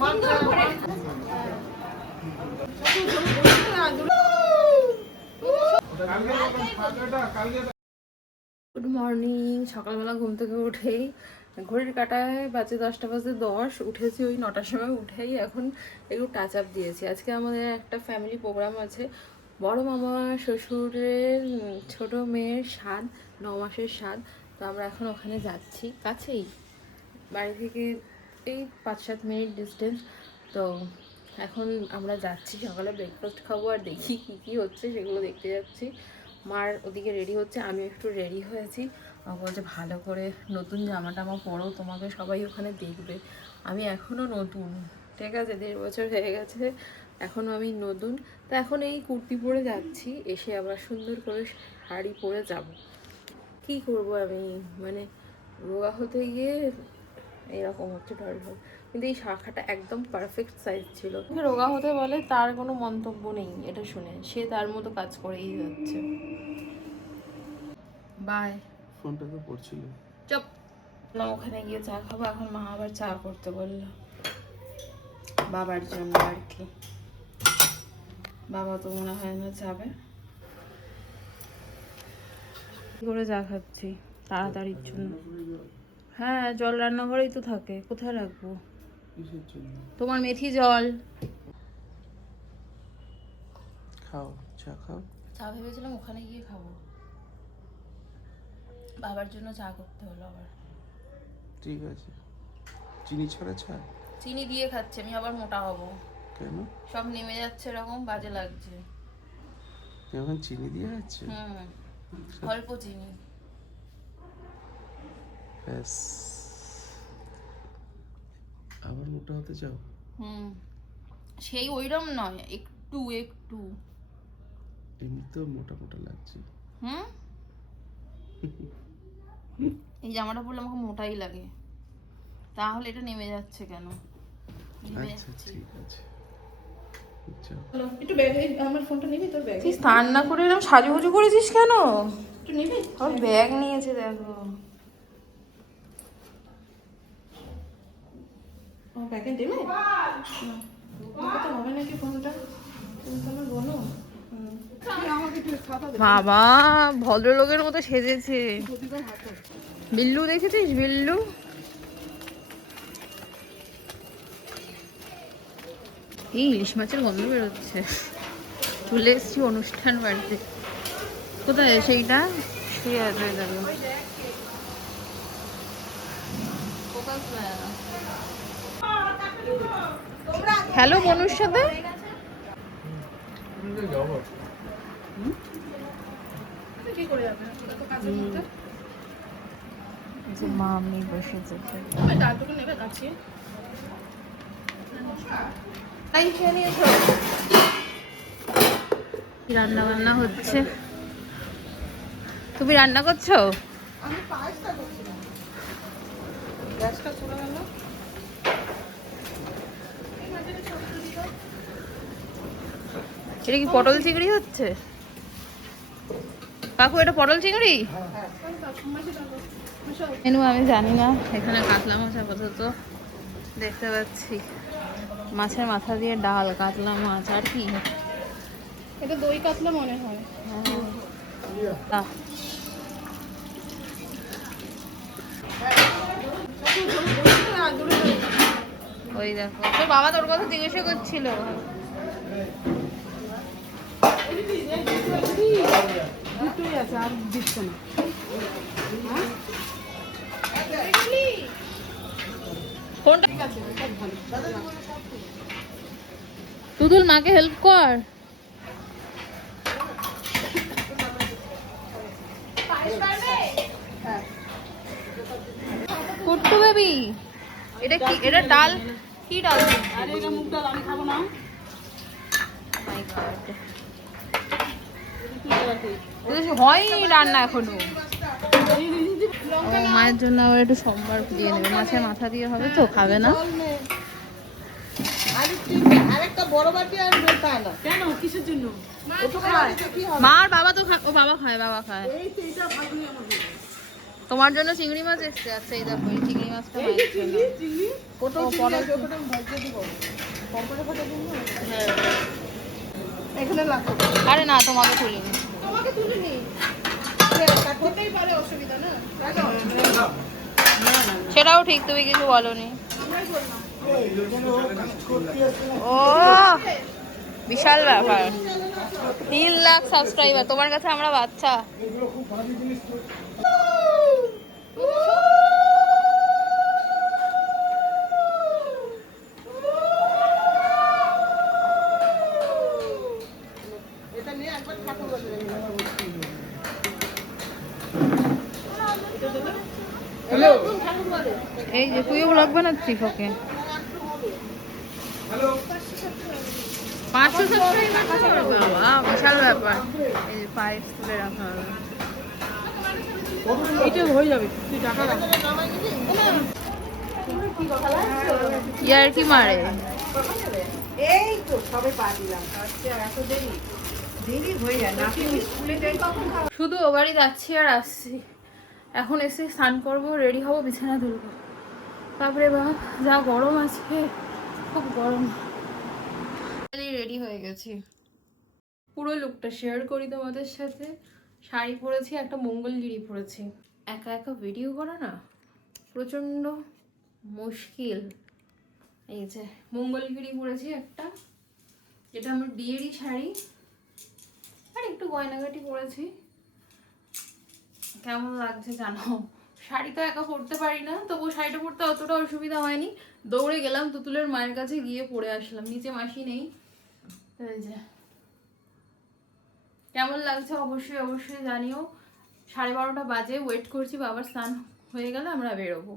Good morning. সকালবেলা ঘুম থেকে উঠেই ঘড়ির কাঁটায় বাজে 10:10 উঠেছি, ওই 9টার সময় উঠেই এখন একটু টাচ আপ দিয়েছি। আজকে আমাদের একটা ফ্যামিলি প্রোগ্রাম আছে, বড় মামা শ্বশুরের ছোট মেয়ের স্বাদ, 9 মাসের স্বাদ। তো আমরা এখন ওখানে যাচ্ছি, কাছেই বাড়ি থেকে এই 5-7 মিনিট ডিস্টেন্স। তো এখন আমরা যাচ্ছি, সকালে ব্রেকফাস্ট খাবো আর দেখি কী কী হচ্ছে সেগুলো দেখতে যাচ্ছি। মার ওদিকে রেডি হচ্ছে, আমি একটু রেডি হয়েছি। বলছে ভালো করে নতুন জামা টামা পরো, তোমাকে সবাই ওখানে দেখবে। আমি এখনও নতুন, ঠিক আছে, 1.5 বছর হয়ে গেছে, এখনও আমি নতুন। তো এখন এই কুর্তি পরে যাচ্ছি, এসে আবার সুন্দর করে শাড়ি পরে যাব। কি করব আমি, মানে রোগা হতে গিয়ে এরকম হচ্ছে ঢল। কিন্তু এই শাখাটা একদম পারফেক্ট সাইজ ছিল। রোগা হতে বলে তার কোনো মন্তব্য নেই, এটা শুনে সে তার মতো কাজ করেই যাচ্ছে। বাই। ফোনটা তো পড়ছিল। চুপ না, ওখানে গিয়ে চা খাবো। এখন মা আবার চা করতে বললো বাবার জন্য আর কি। বাবা তো মনে হয় না যাবে। কি করে চা খাচ্ছি তাড়াতাড়ির জন্য? হ্যাঁ, জল রান্নাঘরেই তো থাকে, কোথায় রাখবো? তোমার মেথি জল খাও, চা খাও। চা ভেবেছিলাম ওখানে গিয়ে খাবো, বাবার জন্য চা করতে হলো আবার। ঠিক আছে, চিনি ছাড়া চা? চিনি দিয়ে খাচ্ছে, আমি আবার মোটা হব। কেন? সব নেমে যাচ্ছে, এরকম বাজে লাগছে। এখন চিনি দিয়ে খাচ্ছে? অল্প চিনি ব্যাস। আবার মোটা হতে চাও? সেই ওইরকম নয়, একটু একটু। এমনিতেও মোটা মোটা লাগছে। এই জামাটা পরলে আমাকে মোটাই লাগে, তাহলে এটা নেমে যাচ্ছে কেন? আচ্ছা ঠিক আছে, একটু ব্যাগ, আমার ফোনটা নিবি? তোর ব্যাগ তুই স্নান না করে এরকম সাজুগুজু করেছিস কেন? একটু নিবি? ওর ব্যাগ নিয়েছে দেখো। ও ব্যাগে দেবে? তো হবে নাকি ফোনটা? তুমি তাহলে বলো। বাবা ভদ্রলোকের মতো সেজেছে। বিল্লু দেখেছিস? বিল্লু এই ইলিশ মাছের গন্ধ বেরোচ্ছে। চলে এসছি অনুষ্ঠান বাড়িতে। কোথায় সেইটা? শুয়ে আছে দেখো। হ্যালো বনুর সাথে। মামি বসেছে, রান্না বান্না হচ্ছে। তুমি রান্না করছো? এটা কি পটল চিংড়ি হচ্ছে? কাকু এটা পটল চিংড়ি? মেনু আমি জানি না। এখানে কাতলা মাছ আপাতত দেখতে পাচ্ছি, মাছের মাথা দিয়ে ডাল, কাতলা মাছ, আর কি এটা? দই কাতলা মনে হয়। ওই দেখো, তোর বাবা তোর কথা জিজ্ঞাসা করছিল। তুদুল মাকে হেল্প কর। কুট্টু বেবি, এটা কি? এটা ডাল, কি ডাল? আরে এটা মুগ ডাল, আমি খাবো না। মাই গড, হয়নি রান্না এখনো। মায়ের জন্য আবার একটু সোমবার দিয়ে নেবে, মাছের মাথা দিয়ে হবে তো, খাবে না। মার বাবা তো ও বাবা খায়, বাবা খায়। তোমার জন্য চিংড়ি মাছ এসছে। আচ্ছা এই দেখো এই চিংড়ি মাছটা মায়ের জন্য। পটল ও, চিংড়ি পটল আছে, ওটা আমি ভাজিয়ে দিব। পকোড়া ফোটা দিন না? এখানে লাগবে। আরে না তোমাকে তুলিনি। তোমাকে তুলিনি। কাটতেই পারে, অসুবিধা না। সেটাও ঠিক, তুমি কিছু বলনি। ও বিশাল ব্যাপার, 3 লাখ সাবস্ক্রাইবার তোমার কাছে আমরা বাচ্চা। এটা নিয়ে একবার ঠাকুর বসে হ্যালো এই যে তুইও ব্লগ বানাচ্ছিস ওকে। 500 সাবস্ক্রাইবার, বাবা বিশাল ব্যাপার। এই যে পাইপ তুলে রাখা হবে, এটা হয়ে যাবে, তুই টাকা রাখ। ইয়ার কি মারে। এই তো সবে পা দিলাম, আচ্ছা এত দেরি দেরি হয়ে যায় না, আপনি স্কুলে যাই কখন খাওয়া? শুধু ও বাড়ি যাচ্ছি আর আসছি। এখন এসে স্নান করবো, রেডি হবো, বিছানা তুলবো। তারপরে বাপ যা গরম আজকে, খুব গরম। রেডি হয়ে গেছি, পুরো লুকটা শেয়ার করি তোমাদের সাথে। শাড়ি পরেছি, একটা মঙ্গলগিরি পরেছি। একা একা ভিডিও করা না প্রচণ্ড মুশকিল। এই যে মঙ্গলগিরি পরেছি একটা, এটা আমার বিয়েরই শাড়ি, আর একটু গয়নাগাটি পরেছি। কেমন লাগছে জানো? শাড়ি তো একা পরতে পারি না, তবু শাড়িটা পরতে অতটা অসুবিধা হয়নি। দৌড়ে গেলাম তুতুলের মায়ের কাছে, গিয়ে পরে আসলাম। নিচে মাসি নেই। এই যে কেমন লাগছে অবশ্যই অবশ্যই জানিও। 12:30 বাজে, ওয়েট করছি বাবার স্নান হয়ে গেলে আমরা বেরোবো।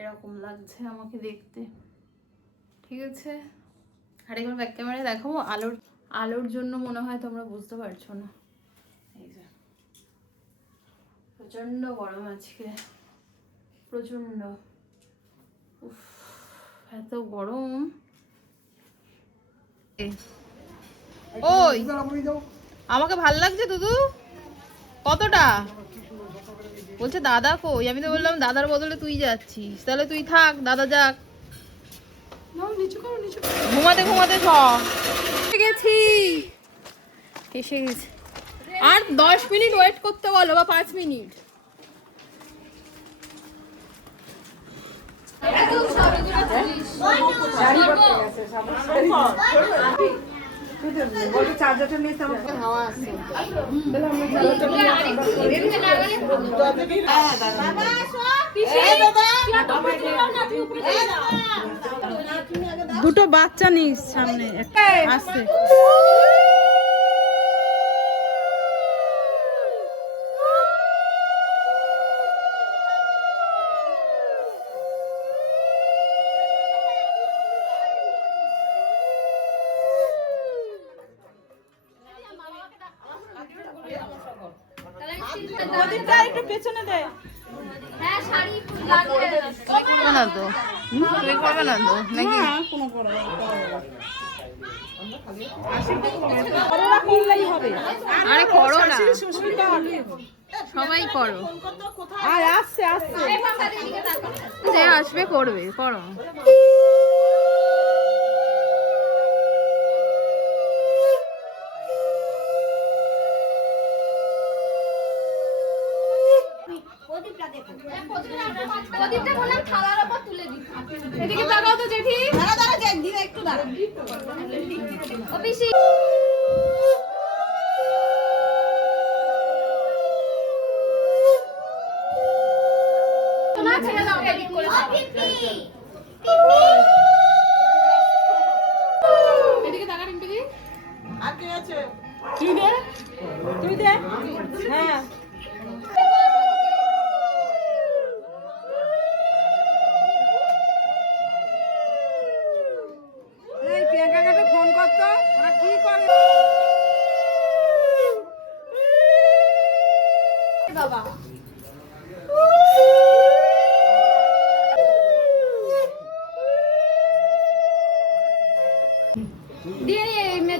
এরকম লাগছে আমাকে দেখতে, ঠিক আছে। আর একবার ব্যাক ক্যামেরায় দেখাবো। আলোর জন্য মনে হয় তোমরা বুঝতে পারছো না। এই যে প্রচন্ড গরম আজকে, প্রচন্ড। উফ এত গরম। ওই আমাকে ভাল লাগছে দুদু, কতটা বলছে দাদা কই? আমি তো বললাম দাদার বদলে তুই যাচ্ছিস, তাহলে তুই থাক, দাদা যাক। ঘুমাতে ঘুমাতে সব গেছি, এসে গেছি। আর 10 মিনিট ওয়েট করতে বলো, বা 5 মিনিট। চার্জারটা নিয়ে হাওয়া আসছে। দুটো বাচ্চা নিস সামনে আসছে। একটু পেছনে দেয়। না তো তুমি করবে না তো নাকি? আরে করো না, সবাই করো, আসছে আসছে যে আসবে করবে, করো। এদিকে তাকাও তো জেঠি। একটু দাঁড়া। ও পিসি না ছেড়ে দাও, এডিট করে দাও। এদিকে তাকা রিম্পি দি। আর কে আছে? কি দে তুই দে। হ্যাঁ এই প্রিয়াঙ্কাকে ফোন করতো, ওরা কি করে বাবা। দিয়ে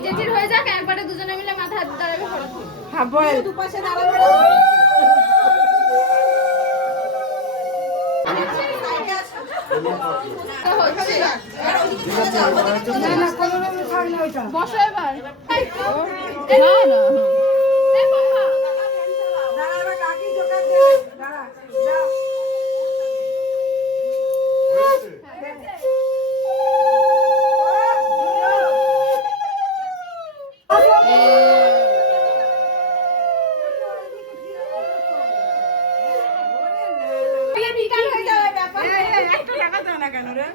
জেঠির হয়ে যাক, একবারে দুজনে মিলে মাথা হাত দাঁড়াবে। হ্যাঁ বল। দুপাশে দাঁড়াবে। বসো এবার। দাঁড়া, এবার কাকি জোগাড় দে। দাঁড়া, যাও। একটা টাকা দাও না কেন রে?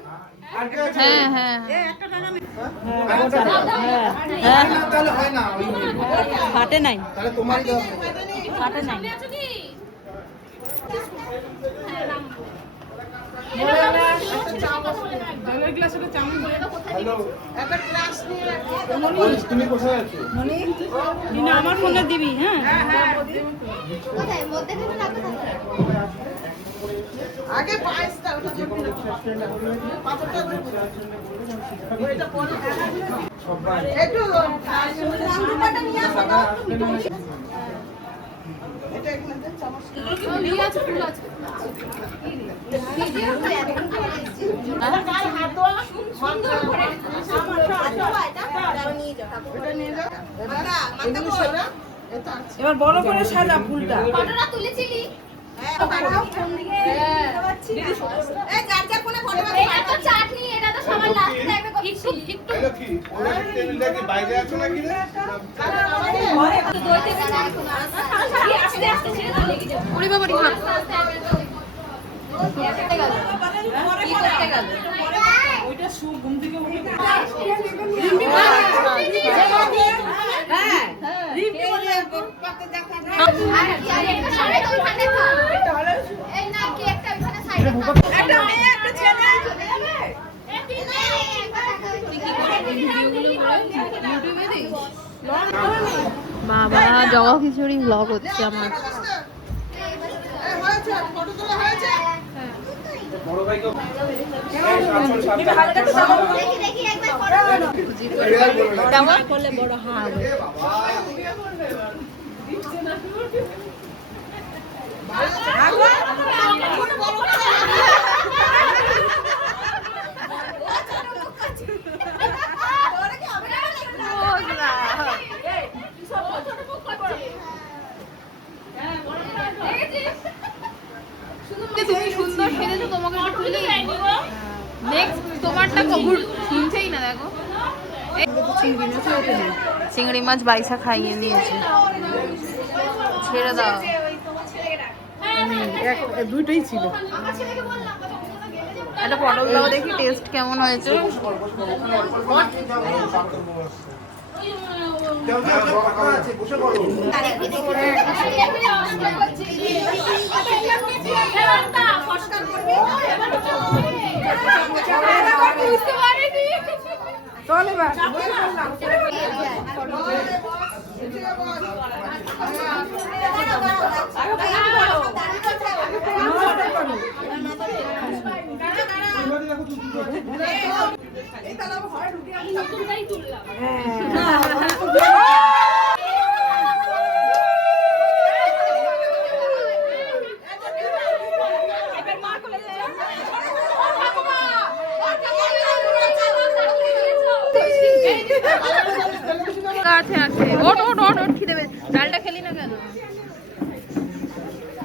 হ্যাঁ হ্যাঁ একটা টাকা নেই। তাহলে হয় না, ফাটে নাই, তাহলে তোমারই দেওয়া হবে। ফাটে নাই। জলের গ্লাস হলে চামচ দিয়ে দাও। হ্যালো, একটা গ্লাস নিয়ে মনীষ, তুমি কোথায় আছো? দিনা আমার ফোনে দিবি। হ্যাঁ আগে পায়েস দাও, ওটা যে কোনো রিক্সা স্ট্যান্ডে বলবে কি? পাথরটা ধরে বসে। ওইটা পরে সবাই একটু দুপাটা নিয়ে আসো তো। এটা এখানে দে, চামচ। নিয়ে আছে ফুল আছে। এটা নিয়ে যাও। এগুলো সাজা। এটা আছে। এবার বড় করে সাজা ফুলটা। ফটোটা তুলেছিলি? হ্যাঁ, দাঁড়াও। এই যার যার ফোনে ফটো এটা তো চাটনি, এটা তো সবাই লাস্ট টাইমে করছি। হ্যালো কি? ওই টেবিলটা কি বাইরে আছে নাকি রে? আস্তে আস্তে ছেড়ে দাও, লেগে যাবে। ওরে বাবা রে বাবা। কি করতে গেল? কি করতে গেল? ওইটা সু ঘুম থেকে উঠে হ্যাঁ। আর এটা সবাই তো ওখানে খা। এই না কেকটা ওখানে সাইডে খা। একটা মেয়ে একটা ছেলে। বাবা জগা খিচুড়ি ব্লগ হচ্ছে আমার। এই হয়েছে, ফটো তোলা হয়েছে। বড় ভাইকে দেখি দেখি একবার করো। কেমন? করলে বড় হা হবে। তুমি সুন্দর সেজেছো, তোমাকে একটু তুলি। নেক্সট তোমারটা কবুল শুনছেই না, দেখো চিংড়ি মাছ বাইসা খাইয়ে দিয়েছে। ছেড়ে দাও। দুইটাই ছিল। একটা পটল দাও দেখি টেস্ট কেমন হয়েছে। বসে পড়ো। চল এবার বসে আছে আছে, ওট ওট ওট ওট, খিদে পেয়েছে। ডালটা খেলি না কেন?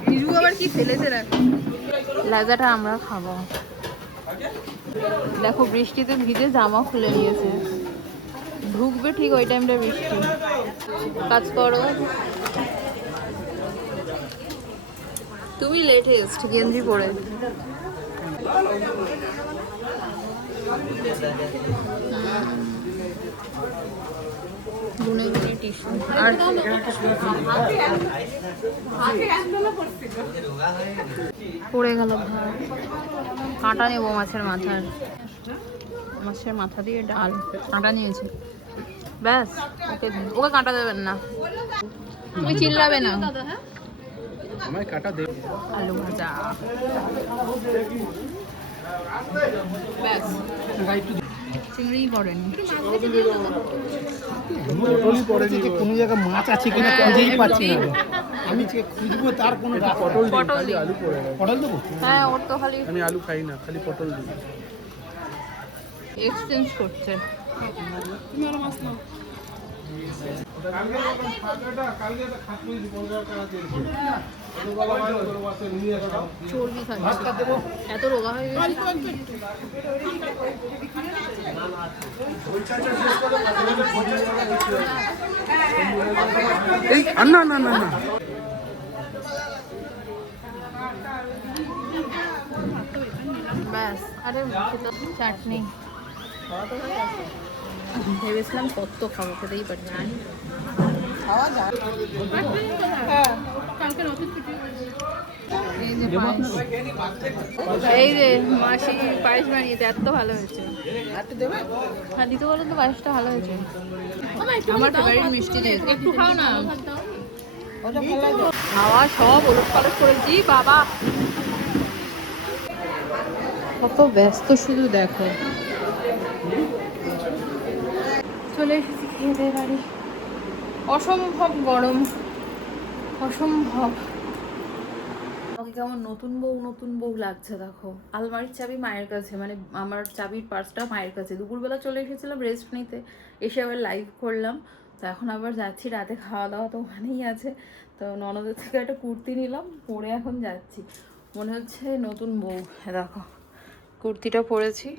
বিজু আবার কি ফেলেছে দেখো। লাজাটা আমরা খাবো। দেখো বৃষ্টিতে ভিজে জামা খুলে নিয়েছে। ঢুকবে ঠিক ওই টাইমটা বৃষ্টি। কাজ করো তুমি, লেটেস্ট গেঞ্জি পরে। গুনে গুনে টিস্যু আর পড়ে গেল ভাত। কাঁটা নেবো মাছের মাথার, মাছের মাথা দিয়ে ডাল। কাঁটা নিয়েছি, ব্যাস। ওকে ওকে কাঁটা দেবেন না, তুমি চিল্লাবে না। আমায় কাটা দে। আলু ভাজা, ব্যাস। চিংড়িই পড়েনি। পটলই পড়েনি। কোনো জায়গায় মাছ আছে কিনা খুঁজেই পাচ্ছি না। আমি খুঁজবো তার কোনো পটল দিই, পটল খালি দিই। আলু পড়ে গেছে। পটল দেবো। হ্যাঁ, ওর তো খালি আমি আলু খাই না, খালি পটল দিই। এক্সচেঞ্জ করছে। কালকে যখন ফাঁকাটা, কালকে একটা খাসি 15 টাকা দিয়েছে। ছোটবেলা মানে ওর বাসে নিয়ে আসলাম। চর্বি খাচ্ছে, এত রোগা হয়ে গেছে। এই না না না না ব্যাস, আরে চাটনি ভেবেছিলাম কত খাবো, খেতেই পারি না। এই যে মাসি পায়েস বানিয়েছে, এত ভালো হয়েছে। হ্যাঁ দিতে বলো তো, পায়েসটা ভালো হয়েছে। আমার ফেভারিট মিষ্টি দিয়েছে, একটু খাও না। খাওয়া সব ওলট পালট করেছি বাবা, কত ব্যস্ত শুধু দেখো। চলে এসেছি খেতে বাড়ি, অসম্ভব গরম, অসম্ভব। আমাকে কেমন নতুন বউ লাগছে দেখো। আলমারির চাবি মায়ের কাছে, মানে আমার চাবির পার্সটা মায়ের কাছে। দুপুরবেলা চলে এসেছিলাম রেস্ট নিতে, এসে আবার লাইভ করলাম। তো এখন আবার যাচ্ছি, রাতে খাওয়া দাওয়া তো ওখানেই আছে। তো ননদের থেকে একটা কুর্তি নিলাম, পরে এখন যাচ্ছি। মনে হচ্ছে নতুন বউ। দেখো কুর্তিটা পরেছি,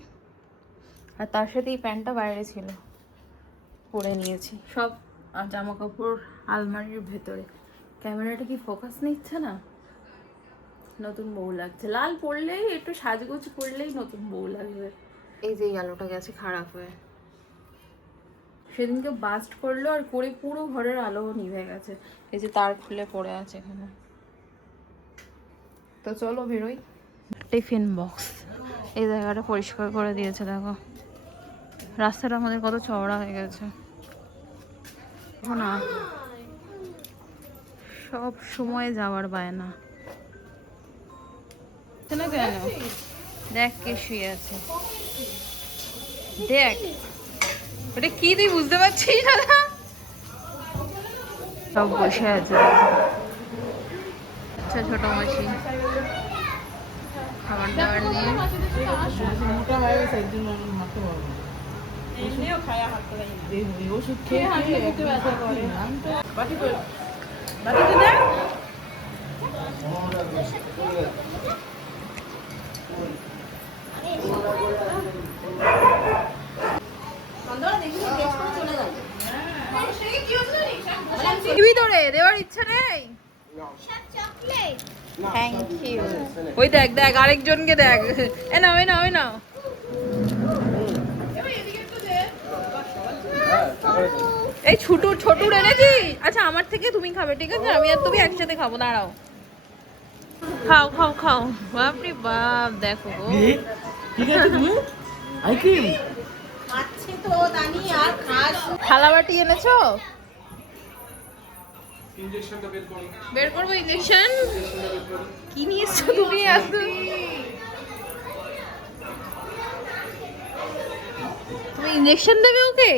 আর তার সাথে এই প্যান্টটা বাইরে ছিল, পরে নিয়েছি। সব জামা কাপড় আলমারির ভেতরে। ক্যামেরাটা কি ফোকাস নিচ্ছে না? নতুন বউ লাগছে। লাল পরলেই, একটু সাজগোজ করলেই নতুন বউ লাগবে। এই যে আলোটা গেছে খারাপ হয়ে, সেদিনকে বাস্ট করলো আর করে পুরো ঘরের আলো নিভে গেছে। এই যে তার খুলে পড়ে আছে এখানে। তো চলো বেরোই। টিফিন বক্স এই জায়গাটা পরিষ্কার করে দিয়েছে দেখো। রাস্তাটা আমাদের কত চওড়া হয়ে গেছে না, সব সময় যাওয়ার বায়না না কেন? দেখ কে শুয়ে আছে, দেখ ওটা কি তুই বুঝতে পারছিস না? সব বসে আছে। আচ্ছা ছোট মাসি খাবার দাবার নিয়ে মোটা হয়ে গেছে, একদিন আমি হাঁটতে পারবো না। এমনিও খায়া হাঁটতে পারি না। এই ওষুধ খেয়ে হাঁটলে বুকে ব্যথা করে। আমি তো বাটি করে বাটিতে দেখ। টিভি ধরে দেওয়ার ইচ্ছা নেই। Chocolate thank you. ওই দেখ দেখ আরেকজনকে দেখ, এ নাও এ নাও এ নাও। এই ছোটুর এনেছি। আচ্ছা আমার থেকে তুমি খাবে, ঠিক আছে? আমি আর তুমি একসাথে খাবো, দাঁড়াও। খাও খাও খাও। বাপরে বাপ, দেখো গো। ঠিক আছে তুমি আইসক্রিম খাচ্ছি তো দানি আর খাস। থালা বাটি এনেছো? ইনজেকশনটা বের করো। বের করবো ইঞ্জেকশন? কি নিয়ে এসছো তুমি? তুমি ইঞ্জেকশন দেবে ওকে?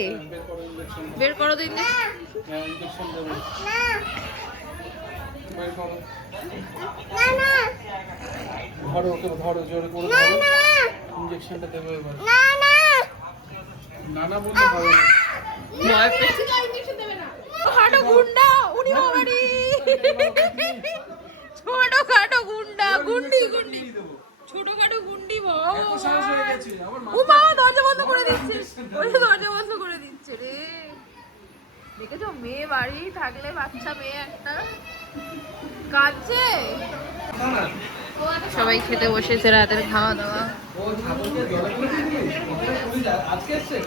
বের করো তো ইঞ্জেকশন। হ্যাঁ ইনজেকশন দেবো। বের করো। ধরো ওকে, ধরো জোরে করে ধরো। ইনজেকশনটা দেবো এবার। না না বললে হবে না। খাটো গুন্ডা, উনি বাবারি ছোট খাটো গুন্ডা, গুন্ডি ছোট খাটো গুন্ডি। ও মা, দরজা বন্ধ করে দিচ্ছে, ওই দরজা বন্ধ করে দিচ্ছে রে। দেখেছো, মেয়ে বাড়ি থাকলে বাচ্চা মেয়ে একটা কাঁদছে। সবাই খেতে বসেছে, রাতের খাওয়া দাওয়া।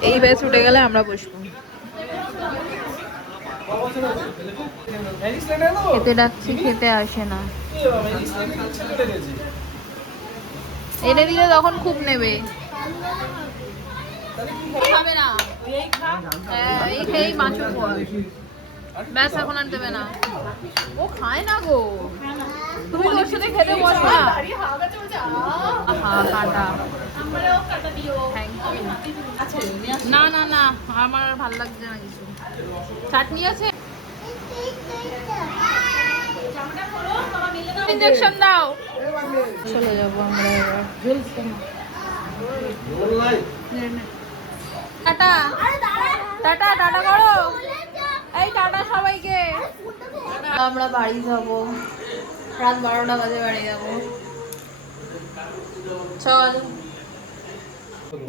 এই ব্যাচ উঠে গেলে আমরা বসবো। খেতে ডাকছি, খেতে আসে না। এনে দিলে তখন খুব নেবে, খাবে না। হ্যাঁ এই খেয়েই মাছুর পর ব্যাস, এখন আর দেবে না। ও খায় না গো, তুমি ওর সাথে খেতে বসবে না। কাঁটা না না না আমার ভাল লাগছে না কিছু। চাটনি আছে, ইনজেকশন দাও। চলে যাবো আমরা এবার। টাটা টাটা টাটা করো, এই টাটা সবাইকে। আমরা বাড়ি যাব, রাত 12টা বাজে বাড়ি যাব। চল।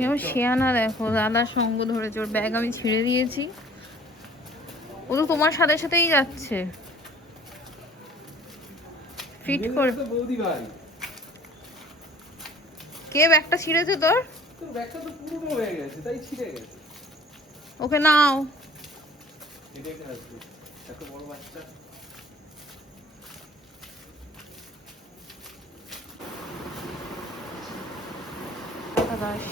এবার শিয়ানা দেখো দাদার সঙ্গ ধরেছে, ওর ব্যাগ আমি ছিঁড়ে দিয়েছি, ও তো তোমার সাথে সাথেই যাচ্ছে ফিট করে। বৌদি ভাই, কে ব্যাগটা ছিঁড়েছে তোর? তোর ব্যাগটা তো পুরনো হয়ে গেছে, তাই ছিঁড়ে গেছে। ওকে নাও। এটা কি আসবে? এত বড় বাচ্চা। আকাশ